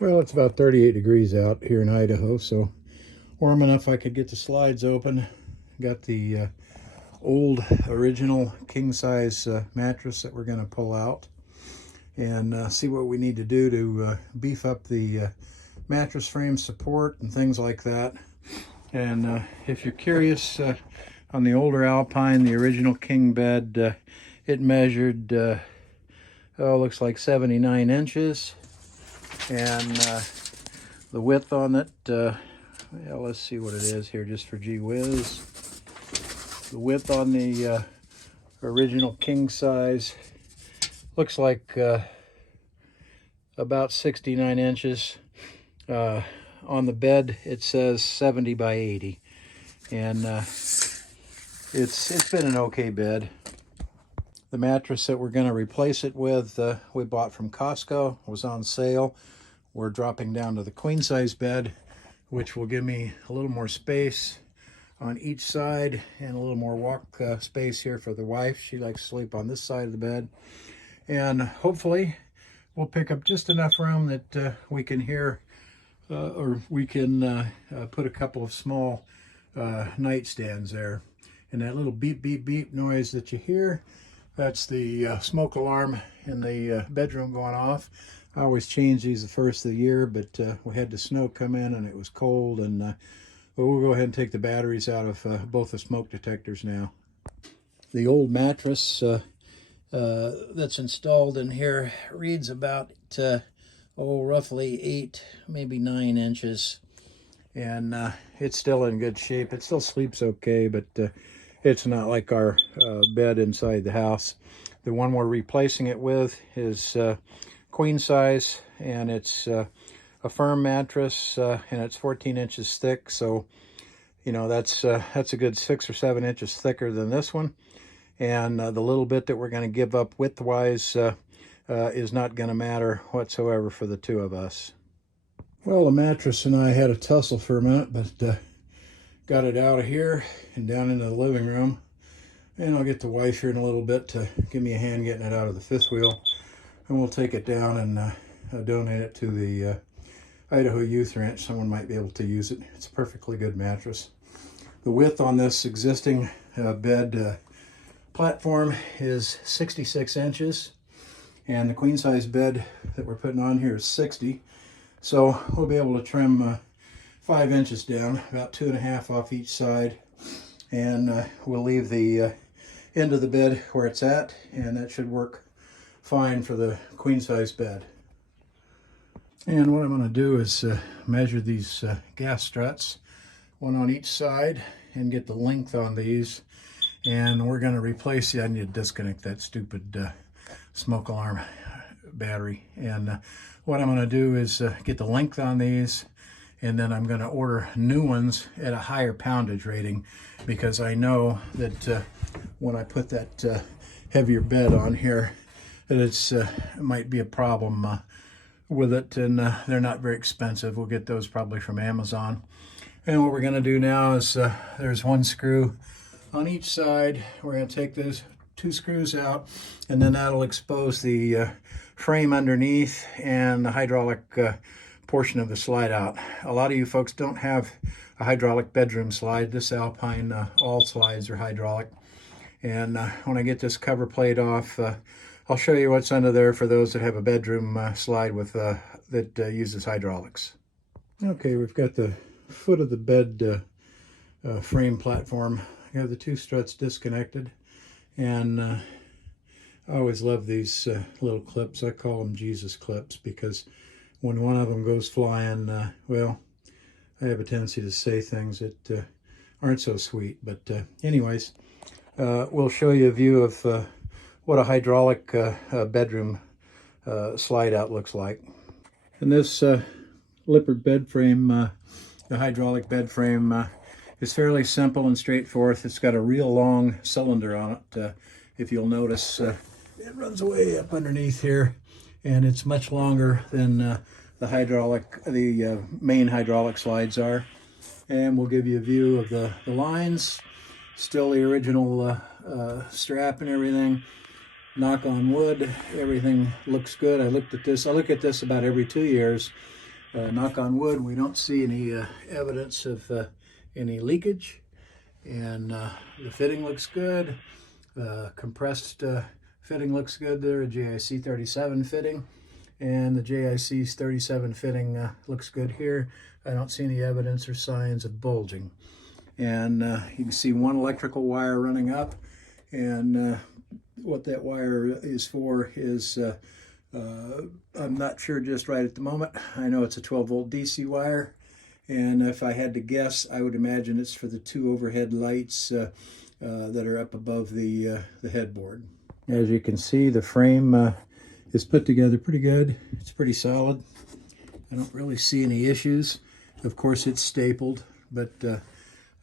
Well, it's about 38 degrees out here in Idaho, so warm enough I could get the slides open. Got the old original king size mattress that we're going to pull out and see what we need to do to beef up the mattress frame support and things like that. And if you're curious, on the older Alpine, the original king bed, it measured, looks like 79 inches. And the width on it, yeah, let's see what it is here just for gee whiz. The width on the original king size looks like about 69 inches. On the bed it says 70 by 80, and it's been an okay bed. The mattress that we're going to replace it with, we bought from Costco, was on sale. We're dropping down to the queen size bed, which will give me a little more space on each side and a little more walk space here for the wife. She likes to sleep on this side of the bed. And hopefully we'll pick up just enough room that we can hear or we can put a couple of small nightstands there. And that little beep, beep, beep noise that you hear, that's the smoke alarm in the bedroom going off. I always change these the first of the year, but we had the snow come in and it was cold, and we'll go ahead and take the batteries out of both the smoke detectors now. The old mattress that's installed in here reads about roughly 8, maybe 9 inches, and it's still in good shape. It still sleeps okay, but it's not like our bed inside the house. The one we're replacing it with is queen size, and it's a firm mattress, and it's 14 inches thick. So, you know, that's a good 6 or 7 inches thicker than this one. And the little bit that we're going to give up width-wise is not going to matter whatsoever for the two of us. Well, the mattress and I had a tussle for a minute, but got it out of here and down into the living room. And I'll get the wife here in a little bit to give me a hand getting it out of the fifth wheel. And we'll take it down and donate it to the Idaho Youth Ranch. Someone might be able to use it. It's a perfectly good mattress. The width on this existing bed platform is 66 inches. And the queen size bed that we're putting on here is 60. So we'll be able to trim 5 inches down, about 2.5 off each side. And we'll leave the end of the bed where it's at, and that should work fine for the queen size bed. And what I'm going to do is measure these gas struts, one on each side, and get the length on these. And we're going to replace I need to disconnect that stupid smoke alarm battery. And what I'm going to do is get the length on these, and then I'm going to order new ones at a higher poundage rating, because I know that when I put that heavier bed on here, that it might be a problem with it, and they're not very expensive. We'll get those probably from Amazon. And what we're going to do now is there's one screw on each side. We're going to take those 2 screws out, and then that'll expose the frame underneath and the hydraulic portion of the slide out. A lot of you folks don't have a hydraulic bedroom slide. This Alpine, all slides are hydraulic. And when I get this cover plate off, I'll show you what's under there for those that have a bedroom slide with that uses hydraulics. Okay, we've got the foot of the bed frame platform. I have the 2 struts disconnected, and I always love these little clips. I call them Jesus clips, because when one of them goes flying, well, I have a tendency to say things that aren't so sweet. But anyways, we'll show you a view of what a hydraulic bedroom slide out looks like. And this Lippert bed frame, the hydraulic bed frame, is fairly simple and straightforward. It's got a real long cylinder on it. If you'll notice, it runs way up underneath here, and it's much longer than the main hydraulic slides are. And we'll give you a view of the lines. Still the original strap and everything. Knock on wood, everything looks good. I look at this about every 2 years, Knock on wood, we don't see any evidence of any leakage, and the fitting looks good. Compressed fitting looks good there, a JIC 37 fitting, and the JIC 37 fitting looks good here. I don't see any evidence or signs of bulging. And you can see one electrical wire running up, and what that wire is for is I'm not sure just right at the moment. I know it's a 12-volt DC wire, and if I had to guess, I would imagine it's for the two overhead lights that are up above the headboard. As you can see, the frame is put together pretty good. It's pretty solid. I don't really see any issues. Of course, it's stapled, but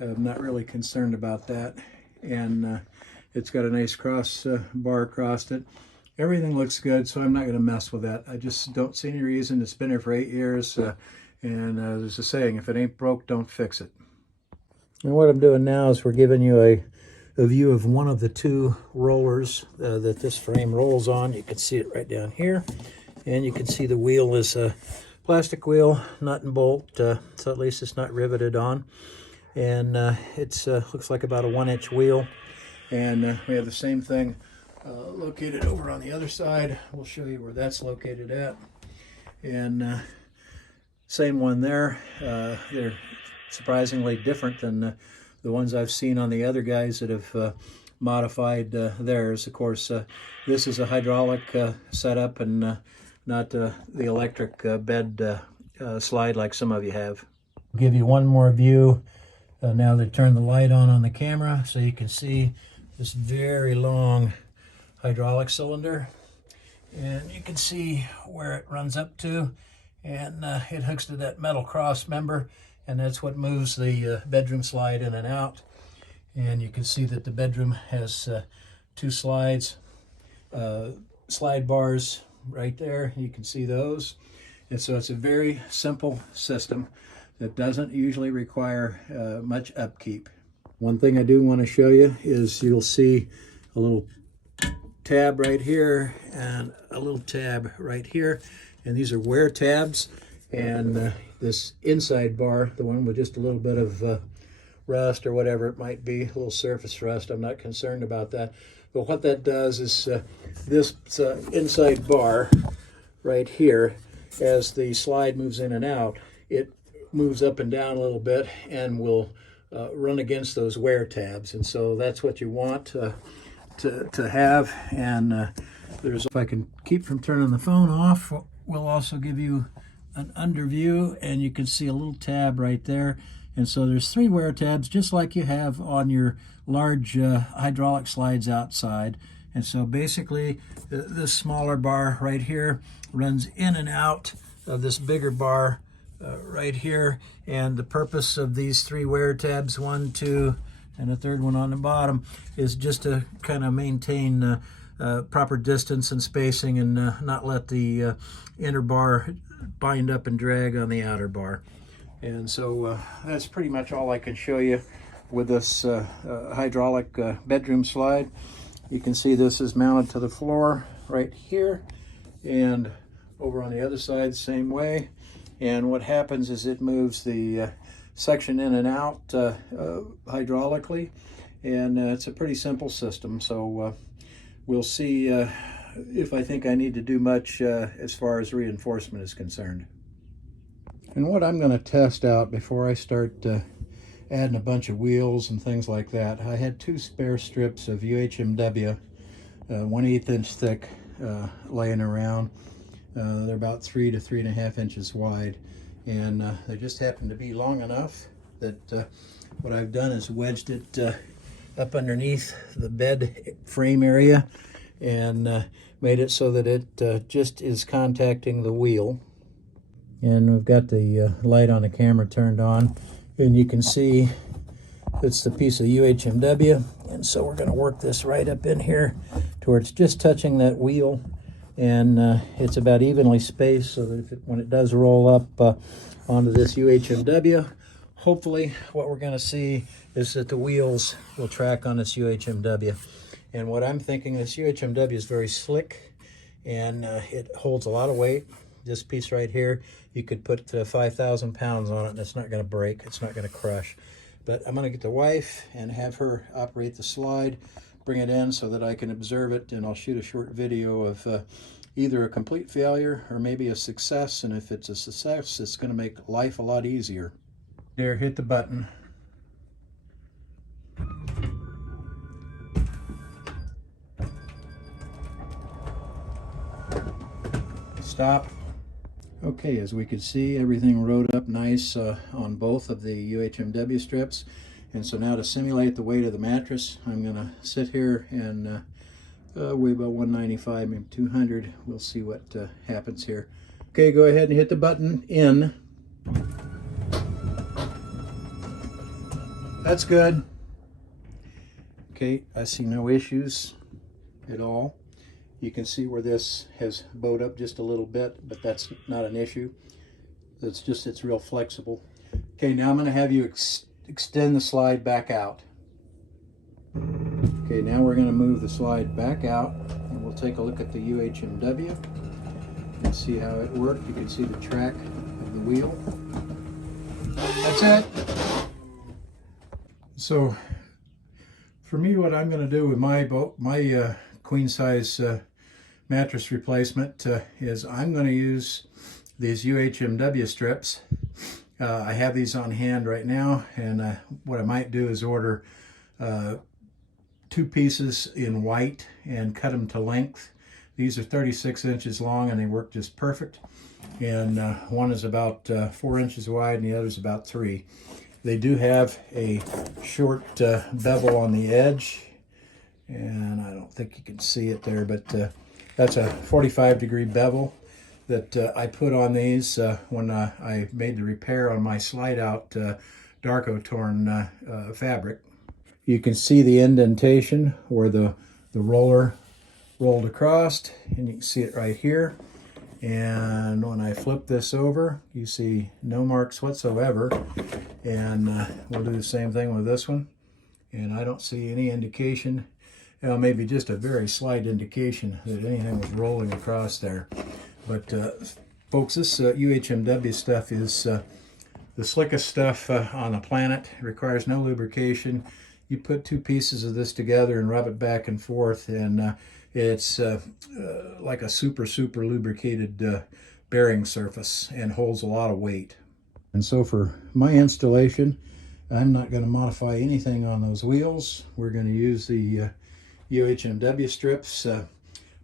I'm not really concerned about that. And it's got a nice cross bar across it. Everything looks good, so I'm not going to mess with that. I just don't see any reason. It's been here for 8 years, and there's a saying, if it ain't broke, don't fix it. And what I'm doing now is we're giving you a view of one of the two rollers that this frame rolls on. You can see it right down here, and you can see the wheel is a plastic wheel, nut and bolt, so at least it's not riveted on. And it looks like about a 1-inch wheel. And we have the same thing located over on the other side. We'll show you where that's located at. And same one there. They're surprisingly different than the ones I've seen on the other guys that have modified theirs. Of course, this is a hydraulic setup and not the electric bed slide like some of you have. I'll give you one more view now they turn the light on the camera, so you can see this very long hydraulic cylinder, and you can see where it runs up to, and it hooks to that metal cross member, and that's what moves the bedroom slide in and out. And you can see that the bedroom has two slides, slide bars right there. You can see those, and so it's a very simple system that doesn't usually require much upkeep. One thing I do want to show you is you'll see a little tab right here and a little tab right here, and these are wear tabs. And this inside bar, the one with just a little bit of rust or whatever it might be, a little surface rust, I'm not concerned about that. But what that does is this inside bar right here, as the slide moves in and out, it moves up and down a little bit and will run against those wear tabs. And so that's what you want to have. And if I can keep from turning the phone off, we'll also give you an under view, and you can see a little tab right there. And so there's 3 wear tabs, just like you have on your large hydraulic slides outside. And so basically this smaller bar right here runs in and out of this bigger bar right here. And the purpose of these 3 wear tabs, 1, 2, and a third one on the bottom, is just to kind of maintain proper distance and spacing, and not let the inner bar bind up and drag on the outer bar. And so that's pretty much all I can show you with this hydraulic bedroom slide. You can see this is mounted to the floor right here, and over on the other side same way. And what happens is it moves the section in and out hydraulically, and it's a pretty simple system. So we'll see if I think I need to do much as far as reinforcement is concerned. And what I'm going to test out before I start adding a bunch of wheels and things like that, I had 2 spare strips of UHMW, 1/8 inch thick, laying around. They're about 3 to 3.5 inches wide, and they just happen to be long enough that what I've done is wedged it up underneath the bed frame area, and made it so that it just is contacting the wheel. And we've got the light on the camera turned on, and you can see it's the piece of UHMW. And so we're going to work this right up in here to where it's just touching that wheel, and it's about evenly spaced, so that when it does roll up onto this UHMW, hopefully what we're going to see is that the wheels will track on this UHMW. And what I'm thinking, this UHMW is very slick, and it holds a lot of weight. This piece right here, you could put 5,000 pounds on it and it's not going to break. It's not going to crush. But I'm going to get the wife and have her operate the slide, bring it in so that I can observe it, and I'll shoot a short video of either a complete failure or maybe a success. And if it's a success, it's going to make life a lot easier. There, hit the button. Stop. Okay, as we could see, everything rode up nice on both of the UHMW strips. And so now to simulate the weight of the mattress, I'm going to sit here and weigh about 195, maybe 200. We'll see what happens here. Okay, go ahead and hit the button in. That's good. Okay, I see no issues at all. You can see where this has bowed up just a little bit, but that's not an issue. It's real flexible. Okay, now I'm going to have you extend the slide back out. Okay, now we're going to move the slide back out, and we'll take a look at the UHMW and see how it worked. You can see the track of the wheel. That's it. So, for me, what I'm going to do with my queen size mattress replacement is I'm going to use these UHMW strips. I have these on hand right now, and what I might do is order 2 pieces in white and cut them to length. These are 36 inches long and they work just perfect. And one is about 4 inches wide and the other is about 3. They do have a short bevel on the edge, and I don't think you can see it there, but that's a 45-degree bevel that I put on these when I made the repair on my slide-out Darko torn fabric. You can see the indentation where the roller rolled across, and you can see it right here. And when I flip this over, you see no marks whatsoever. And we'll do the same thing with this one. And I don't see any indication, maybe just a very slight indication that anything was rolling across there. But folks, this UHMW stuff is the slickest stuff on the planet. It requires no lubrication. You put 2 pieces of this together and rub it back and forth, and it's like a super lubricated bearing surface and holds a lot of weight. And so for my installation, I'm not going to modify anything on those wheels. We're going to use the UHMW strips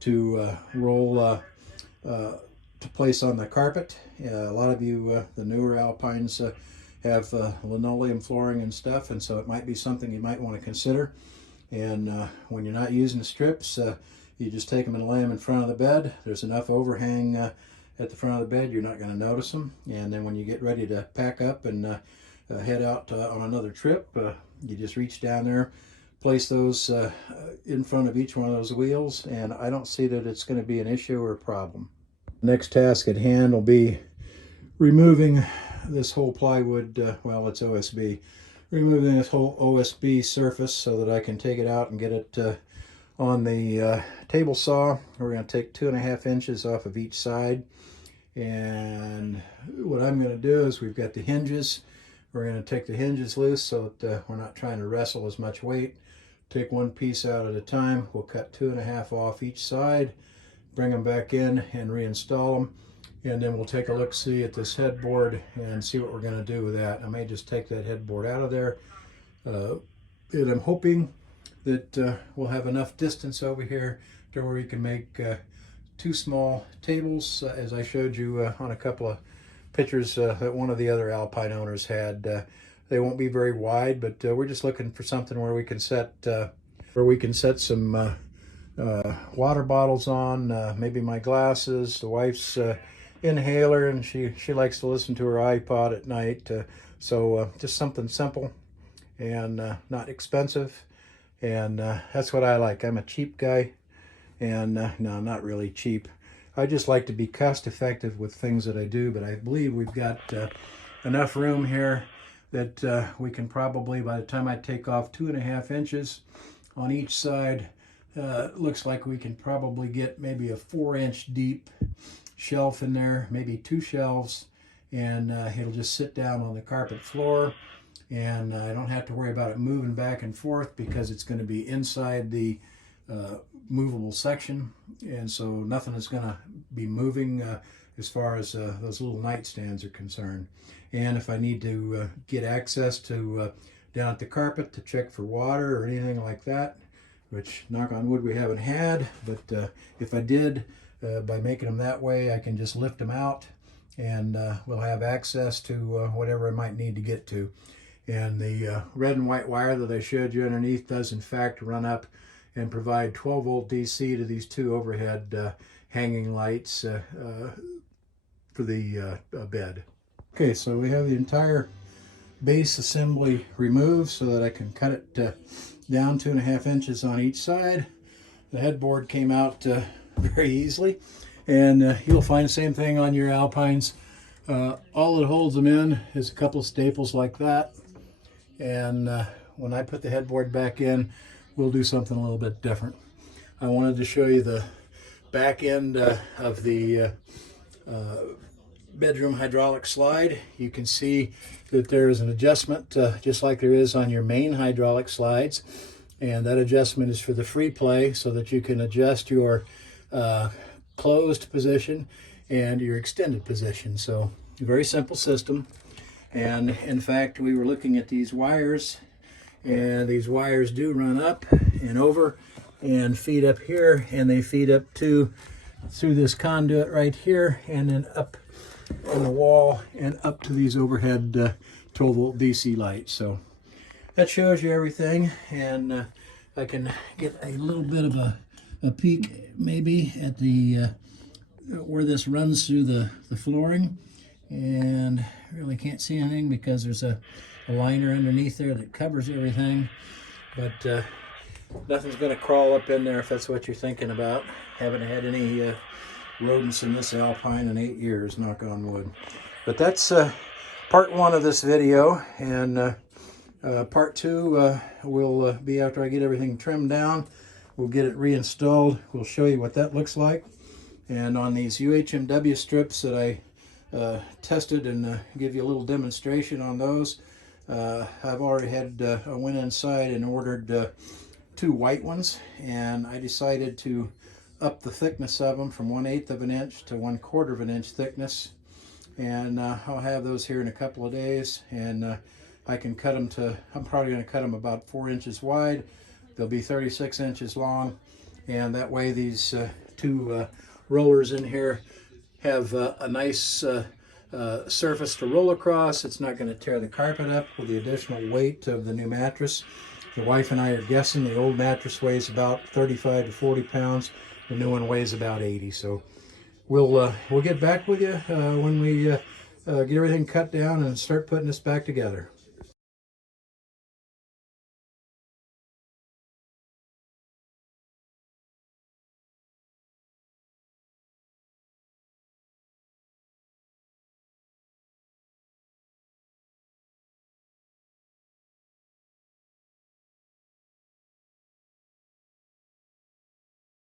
to roll to place on the carpet. A lot of you, the newer Alpines, have linoleum flooring and stuff, and so it might be something you might want to consider. And when you're not using the strips, you just take them and lay them in front of the bed. There's enough overhang at the front of the bed, you're not going to notice them. And then when you get ready to pack up and head out on another trip, you just reach down there, place those in front of each one of those wheels, and I don't see that it's going to be an issue or a problem. Next task at hand will be removing this whole plywood, well, it's OSB, removing this whole OSB surface so that I can take it out and get it on the table saw. We're going to take 2.5 inches off of each side. And what I'm going to do is, we've got the hinges. We're going to take the hinges loose so that we're not trying to wrestle as much weight. Take one piece out at a time. We'll cut 2.5 off each side, bring them back in and reinstall them. And then we'll take a look-see at this headboard and see what we're going to do with that. I may just take that headboard out of there. And I'm hoping that we'll have enough distance over here to where we can make 2 small tables, as I showed you on a couple of pictures that one of the other Alpine owners had. They won't be very wide, but we're just looking for something where we can set some water bottles on, maybe my glasses, the wife's inhaler, and she likes to listen to her iPod at night. So just something simple and not expensive. And that's what I like. I'm a cheap guy, and no, not really cheap. I just like to be cost effective with things that I do, but I believe we've got enough room here that we can probably, by the time I take off 2.5 inches on each side, looks like we can probably get maybe a 4-inch deep shelf in there, maybe 2 shelves, and it'll just sit down on the carpet floor, and I don't have to worry about it moving back and forth because it's going to be inside the movable section, and so nothing is going to be moving as far as those little nightstands are concerned. And if I need to get access to down at the carpet to check for water or anything like that, which knock on wood we haven't had, but if I did, by making them that way, I can just lift them out, and we'll have access to whatever I might need to get to. And the red and white wire that I showed you underneath does in fact run up and provide 12 volt DC to these 2 overhead hanging lights for the bed. Okay, so we have the entire base assembly removed so that I can cut it down 2.5 inches on each side. The headboard came out very easily, and you'll find the same thing on your Alpines. All that holds them in is a couple of staples like that, and when I put the headboard back in, we'll do something a little bit different. I wanted to show you the back end of the bedroom hydraulic slide. You can see that there is an adjustment just like there is on your main hydraulic slides, and that adjustment is for the free play so that you can adjust your closed position and your extended position. So a very simple system. And in fact, we were looking at these wires, and these wires do run up and over and feed up here, and they feed up through this conduit right here, and then up on the wall and up to these overhead 12 volt DC lights. So that shows you everything, and I can get a little bit of a peek maybe at the where this runs through the flooring, and really can't see anything because there's a liner underneath there that covers everything, but nothing's going to crawl up in there if that's what you're thinking about. Haven't had any rodents in this Alpine in 8 years, knock on wood. But that's part 1 of this video, and part 2 will be after I get everything trimmed down. We'll get it reinstalled. We'll show you what that looks like. And on these UHMW strips that I tested and give you a little demonstration on those, I've already had I went inside and ordered 2 white ones, and I decided to up the thickness of them from 1/8 of an inch to 1/4 of an inch thickness, and I'll have those here in a couple of days, and I can cut them to, I'm probably going to cut them about 4 inches wide. They'll be 36 inches long, and that way these 2 rollers in here have a nice surface to roll across. It's not going to tear the carpet up with the additional weight of the new mattress. The wife and I are guessing the old mattress weighs about 35 to 40 pounds. The new one weighs about 80. So we'll get back with you when we get everything cut down and start putting this back together.